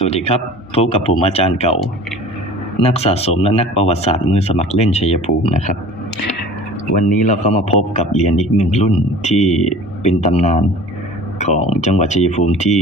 สวัสดีครับ พบกับผมอาจารย์เก่า นักสะสมและนักประวัติศาสตร์มือสมัครเล่นชัยภูมินะครับ วันนี้เราก็มาพบกับเหรียญอีกหนึ่งรุ่นที่เป็นตำนานของจังหวัดชัยภูมิที่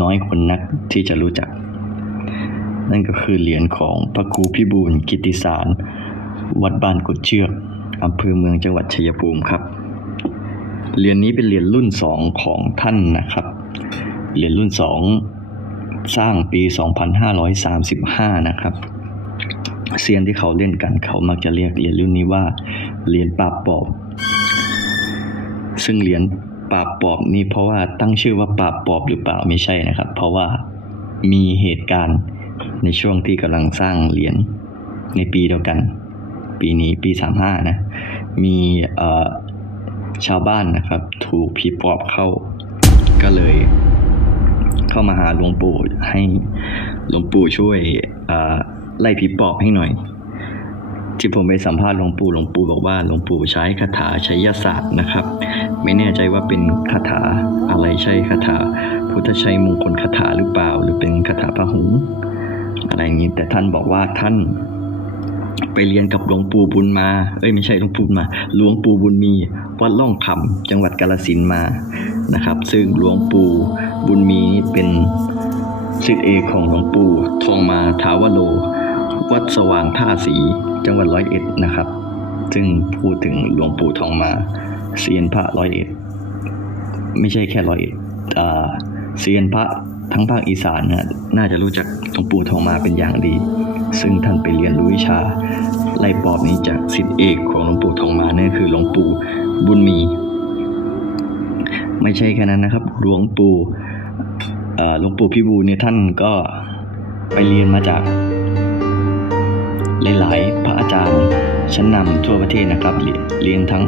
น้อยคนนักที่จะรู้จัก นั่นก็คือเหรียญของพระครูพิบูลกิติสาร วัดบ้านกุดเชือกอำเภอเมืองจังหวัดชัยภูมิครับ เหรียญนี้เป็นเหรียญรุ่นสองของท่านนะครับ เหรียญรุ่นสอง สร้างปี 2535 นะครับเซียนที่เขาเล่นกันเขามักจะเรียกเหรียญรุ่นนี้ว่าเหรียญปราบปอบ ซึ่งเหรียญปราบปอบนี่เพราะว่าตั้งชื่อว่าปราบปอบหรือเปล่าไม่ใช่นะครับ เพราะว่ามีเหตุการณ์ในช่วงที่กำลังสร้างเหรียญในปีเดียวกัน ปีนี้ปี 35 นะ มีชาวบ้านนะครับ ถูกผีปอบเข้าก็เลย เข้ามาหาหลวงปู่ให้หลวงปู่ช่วยไล่ผีปอบให้หน่อย ที่ผมไปสัมภาษณ์หลวงปู่หลวงปู่บอกว่าหลวงปู่ใช้คาถาใช้ยศาสตร์นะครับ ไม่แน่ใจว่าเป็นคาถาอะไรใช่คาถา พุทธชัยมงคลคาถาหรือเปล่า หรือเป็นคาถาพระหงอะไรอย่างนี้แต่ท่านบอกว่าท่าน ไปเรียนกับหลวงปู่บุญมา เอ้ยไม่ใช่หลวงปู่มา หลวงปู่บุญมี วัดล่องคำจังหวัดกาฬสินมานะครับ ซึ่งหลวงปู่บุญมีนี่เป็นศิษย์เอกของหลวงปู่ทองมาทาวโล วัดสว่างท่าสีจังหวัดร้อยเอ็ดนะครับ ซึ่งพูดถึงหลวงปู่ทองมาเซียนพระร้อยเอ็ดไม่ใช่แค่ร้อยเอ็ดอ่าเซียนพระทั้งภาคอีสานนะ น่าจะรู้จักหลวงปู่ทองมาเป็นอย่างดี ซึ่งท่านไปเรียนรู้วิชา ไล่ปอบนี้จากศิษย์เอกของหลวงปู่ทองมานั่นคือหลวงปู่บุญมี ไม่ใช่แค่นั้นนะครับ หลวงปู่หลวงปู่พิบูลเนี่ยท่านก็ไปเรียนมาจากหลายๆพระอาจารย์ชั้นนำทั่วประเทศนะครับ เรียนทั้ง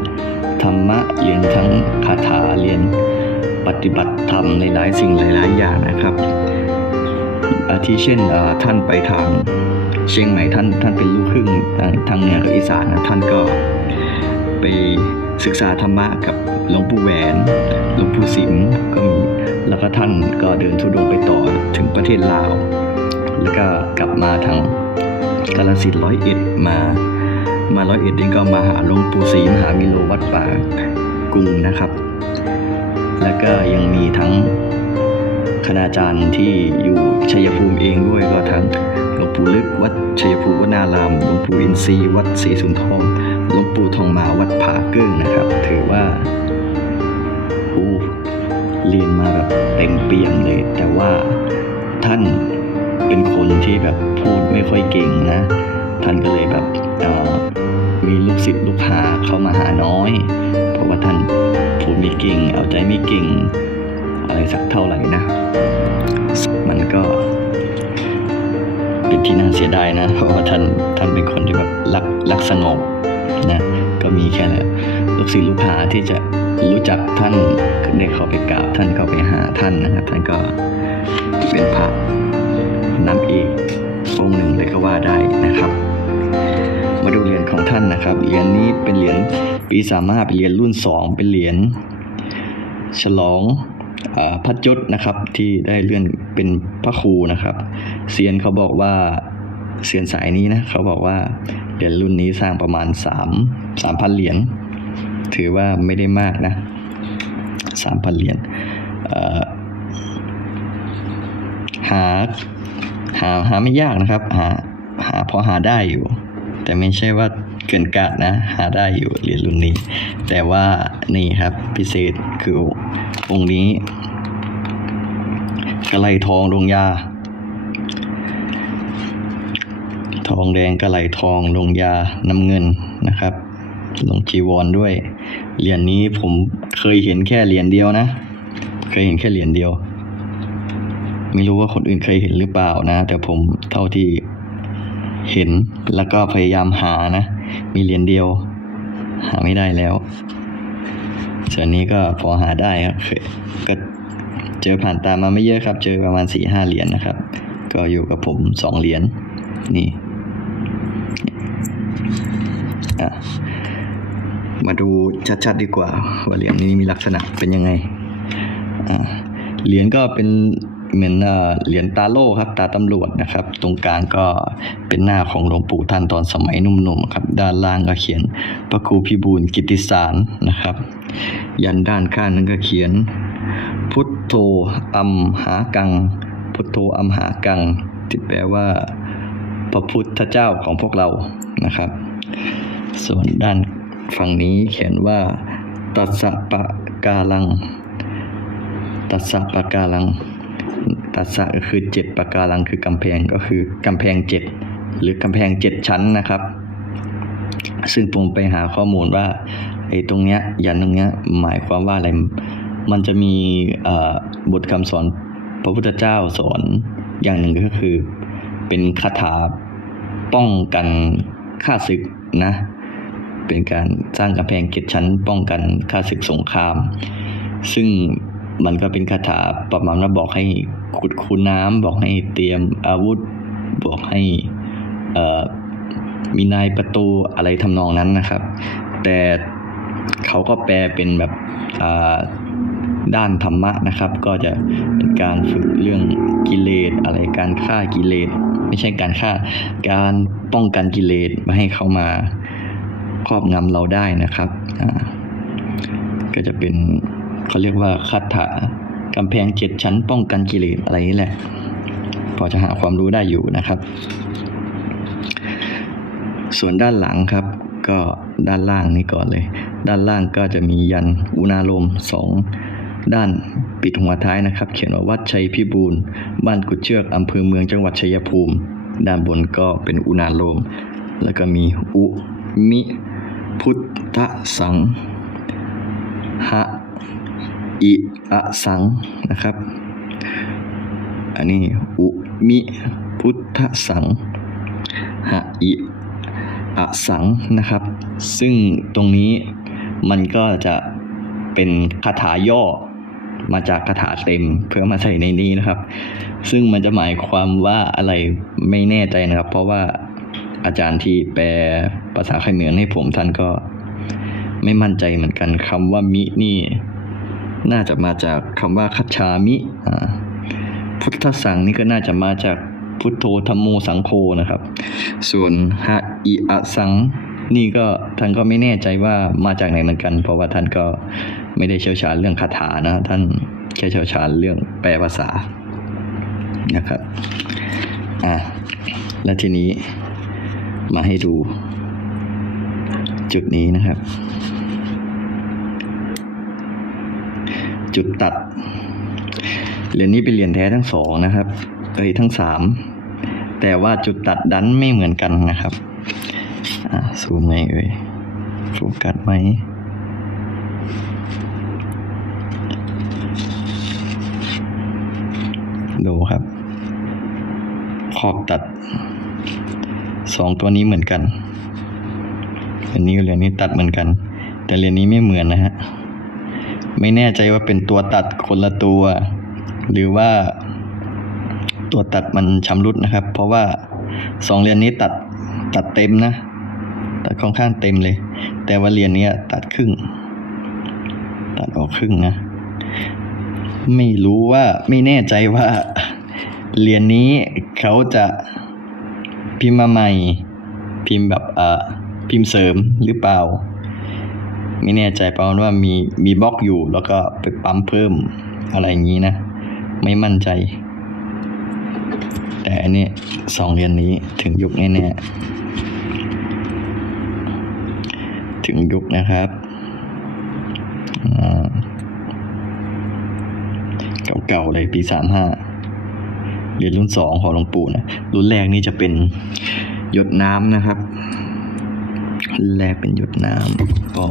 ธรรมะ เรียนทั้งคาถา เรียนปฏิบัติธรรมหลายๆ สิ่งหลาย ๆ อย่างนะครับ อาทิเช่นท่านไปทางเชียงใหม่ท่านท่านเป็นลูกครึ่งทางทางเหนือกับอีสานนะท่านก็ไปศึกษาธรรมะกับหลวงปู่แหวนหลวงปู่สิมก็มีแล้วก็ท่านก็เดินทุดงไปต่อถึงประเทศลาว แล้วก็กลับมาทางกาลสินร้อยเอ็ดมามาร้อยเอ็ดเองก็มาหาหลวงปู่ศรีมหาวิโลวัดป่ากรุงนะครับ แล้วก็ยังมีทั้ง คณาจารย์ที่อยู่ชัยภูมิเองด้วยก็ทั้งหลวงปู่ลึกวัดชัยภูมิวนารามหลวงปู่อินทรีย์วัดศรีสุนทรหลวงปู่ทองมาวัดผาเกิ้งนะครับ ถือว่าโอ้เรียนมาแบบเต็มเปี่ยมเลย แต่ว่าท่านเป็นคนที่แบบพูดไม่ค่อยเก่งนะ ท่านก็เลยแบบมีลูกศิษย์ลูกหาเข้ามาหาน้อย เพราะว่าท่านพูดไม่เก่ง เอาใจไม่เก่ง อะไรสักเท่าไหร่นะ มันก็ เป็นที่น่าเสียดายนะ เพราะว่าท่านท่านเป็นคนที่แบบรักรักสงบนะก็มีแค่ลูกศิษย์ลูกหาที่จะรู้จักท่านได้เข้าไปกราบท่านเข้าไปหาท่านนะครับท่านก็เป็นพระนำเอกองค์หนึ่งเลยก็ว่าได้นะครับ มาดูเหรียญของท่านนะครับเหรียญนี้เป็นเหรียญปีสามารถเป็นเหรียญรุ่นสองเป็นเหรียญฉลอง พระยศนะครับที่ได้เลื่อนเป็นพระครูนะครับเซียนเขาบอกว่าเซียนสายนี้นะเขาบอกว่าเหรียญรุ่นนี้สร้างประมาณสามสามพันเหรียญถือว่าไม่ได้มากนะสามพันเหรียญหาหาหาไม่ยากนะครับ หาหาพอหาได้อยู่ แต่ไม่ใช่ว่าเกินกาดนะ หาได้อยู่เหรียญรุ่นนี้ แต่ว่านี่ครับพิเศษคือ องค์นี้กระไหลทองลงยา ทองแดงกระไหลทองลงยาน้ำเงินนะครับลงจีวรด้วย เหรียญนี้ผมเคยเห็นแค่เหรียญเดียวนะ เคยเห็นแค่เหรียญเดียว ไม่รู้ว่าคนอื่นเคยเห็นหรือเปล่านะ แต่ผมเท่าที่เห็นแล้วก็พยายามหานะ มีเหรียญเดียว หาไม่ได้แล้ว ส่วนนี้ก็พอหาได้ครับก็เจอผ่านตามาไม่เยอะครับ เจอประมาณสี่ห้าเหรียญนะครับ ก็อยู่กับผมสองเหรียญนี่มาดูชัดๆดีกว่า ว่าเหรียญนี้มีลักษณะเป็นยังไงเหรียญก็เป็น เหมือนเหรียญตาโล่ครับ ตาตำรวจนะครับ ตรงกลางก็เป็นหน้าของหลวงปู่ท่านตอนสมัยหนุ่มๆครับ ด้านล่างก็เขียนพระครูพิบูลกิติสารนะครับ ยันด้านข้างนั้นก็เขียน พุทโธอัมหากัง พุทโธอัมหากังที่แปลว่า พระพุทธเจ้าของพวกเรานะครับ ส่วนด้านฝั่งนี้เขียนว่าตัสสะปะกาลัง ตัสสะปะการัง ตัสสะก็คือเจ็ดปะการังคือกำแพงก็คือกำแพงเจ็ดหรือกำแพงเจ็ดชั้นนะครับ ซึ่งผมไปหาข้อมูลว่าไอ้ตรงเนี้ยยันตรงเนี้ยหมายความว่าอะไรมันจะมีเอ่อบทคำสอนพระพุทธเจ้าสอนอย่างหนึ่งก็คือ เป็นคาถาป้องกันข้าศึกนะ เป็นการสร้างกำแพงเจ็ดชั้นป้องกันข้าศึกสงคราม ซึ่ง มันก็เป็นคาถาประมาณว่าบอกให้ขุดคูน้ำบอกให้เตรียมอาวุธ บอกให้เอ่อมีนายประตูอะไรทำนองนั้นนะครับ แต่เขาก็แปลเป็นแบบอ่าด้านธรรมะนะครับ ก็จะเป็นการฝึกเรื่องกิเลสอะไรการฆ่ากิเลสไม่ใช่การฆ่าการป้องกันกิเลสไม่ให้เขามาครอบงำเราได้นะครับ ก็จะเป็น เขาเรียกว่าคาถากำแพงเจ็ดชั้นป้องกันกิเลสอะไรนี่แหละ พอจะหาความรู้ได้อยู่นะครับ ส่วนด้านหลังครับ ก็ด้านล่างนี่ก่อนเลย ด้านล่างก็จะมียันอุณาโลมสองด้านปิดหัวท้ายนะครับ เขียนว่าวัดชัยพิบูลบ้านกุดเชือกอำเภอเมืองจังหวัดชัยภูมิ ด้านบนก็เป็นอุณาโลม แล้วก็มีอุมิพุทธสังหะ อิอะสังนะครับ อันนี้อุมิพุทธสังหะอิอะสังนะครับ ซึ่งตรงนี้มันก็จะเป็นคาถาย่อมาจากคาถาเต็มเพื่อมาใส่ในนี้นะครับ ซึ่งมันจะหมายความว่าอะไรไม่แน่ใจนะครับ เพราะว่าอาจารย์ที่แปลภาษาไขเขมรให้ผมท่านก็ไม่มั่นใจเหมือนกันคำว่ามินี่ น่าจะมาจากคำว่าคัจฉามิอ่าพุทธสังนี่ก็น่าจะมาจากพุทโธธรรมโมสังโฆนะครับ ส่วนหะอิอะสังนี่ก็ท่านก็ไม่แน่ใจว่ามาจากไหนเหมือนกัน เพราะว่าท่านก็ไม่ได้เชี่ยวชาญเรื่องคาถานะ ท่านแค่เชี่ยวชาญเรื่องแปลภาษานะครับอะแล้วทีนี้มาให้ดูจุดนี้นะครับ จุดตัดเหรียญนี้เป็นเหรียญแท้ทั้งสองนะครับเอ้ยทั้งสามแต่ว่าจุดตัดดันไม่เหมือนกันนะครับซูมไงเอ่ยโฟกัสไหมดูครับ ขอบตัดสองตัวนี้เหมือนกันเหรียญนี้กับเหรียญนี้ตัดเหมือนกัน แต่เหรียญนี้ไม่เหมือนนะฮะ ไม่แน่ใจว่าเป็นตัวตัดคนละตัว หรือว่าตัวตัดมันชำรุดนะครับ เพราะว่าสองเหรียญนี้ตัดตัดเต็มนะ ตัดค่อนข้างเต็มเลย แต่ว่าเหรียญนี้ตัดครึ่ง ตัดออกครึ่งนะ ไม่รู้ว่าไม่แน่ใจว่าเหรียญนี้เขาจะพิมพ์มาใหม่ พิมพ์แบบเอ่อพิมพ์เสริมหรือเปล่า ไม่แน่ใจประมาณว่ามีมีบล็อกอยู่แล้วก็ไปปั๊มเพิ่มอะไรอย่างนี้นะ ไม่มั่นใจ แต่อันนี้สองเหรียญนี้ถึงยุคแน่ๆถึงยุคนะครับเก่าๆเลยปีสามห้าเหรียญรุ่นสองของหลวงปู่นะรุ่นแรกนี่จะเป็นหยดน้ำนะครับ แรกเป็นหยดน้ำก็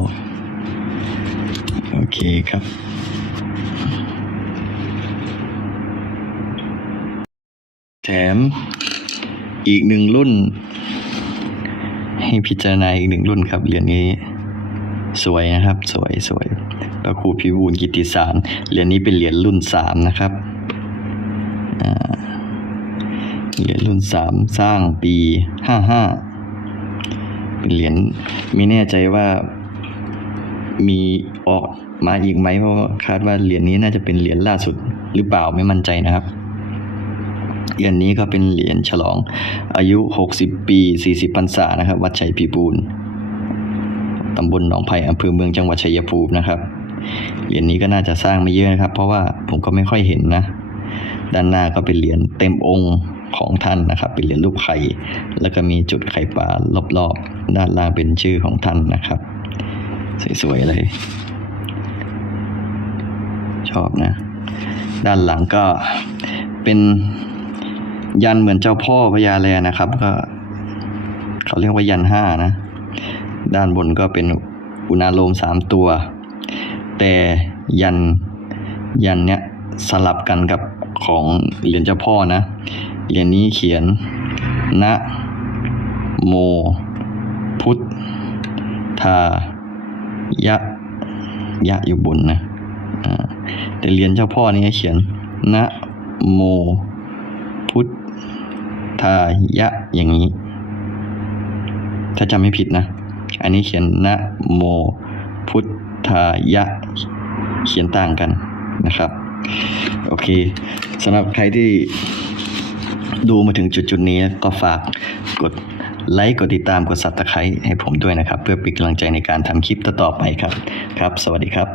โอเคครับแถมอีกหนึ่งรุ่น ให้พิจารณาอีกหนึ่งรุ่นครับเหรียญนี้สวยนะครับ สวยสวยพระครูพิบูลกิติสารเหรียญนี้เป็นเหรียญรุ่นสามนะครับเหรียญรุ่นสามสร้างปีห้าห้าเป็นเหรียญไม่แน่ใจว่า มีออกมาอีกไหมเพราะคาดว่าเหรียญนี้น่าจะเป็นเหรียญล่าสุดหรือเปล่าไม่มั่นใจนะครับเหรียญนี้ก็เป็นเหรียญฉลองอายุ 60 ปี 40พรรษานะครับ วัดชัยพิบูลตำบลหนองไผ่อำเภอเมืองจังหวัดชัยภูมินะครับเหรียญนี้ก็น่าจะสร้างไม่เยอะนะครับ เพราะว่าผมก็ไม่ค่อยเห็นนะ ด้านหน้าก็เป็นเหรียญเต็มองค์ของท่านนะครับ เป็นเหรียญรูปไข่ แล้วก็มีจุดไข่ปลารอบๆ ด้านล่างเป็นชื่อของท่านนะครับ สวยๆเลย ชอบนะ ด้านหลังก็เป็นยันเหมือนเจ้าพ่อพญาแลนะครับ ก็ เขาเรียกว่ายันห้านะ ด้านบนก็เป็นอุณาโลมสามตัว แต่ยันยันเนี้ยสลับกันกับของเหรียญเจ้าพ่อนะเหรียญนี้เขียนนะโม พุทธา ยะ ยะอยู่บนนะอ่าแต่เรียญเจ้าพ่อนี่เขียน นะโม พุทธายะอย่างนี้ ถ้าจำไม่ผิดนะ อันนี้เขียนนะโม พุทธายะ เขียนต่างกันนะครับ โอเคสำหรับใครที่ดูมาถึงจุดๆนี้ก็ฝากกด ไลค์กดติดตามกดซับตะไคร้ให้ผมด้วยนะครับ เพื่อเป็นกำลังใจในการทำคลิปต่อๆไปครับ ครับ สวัสดีครับ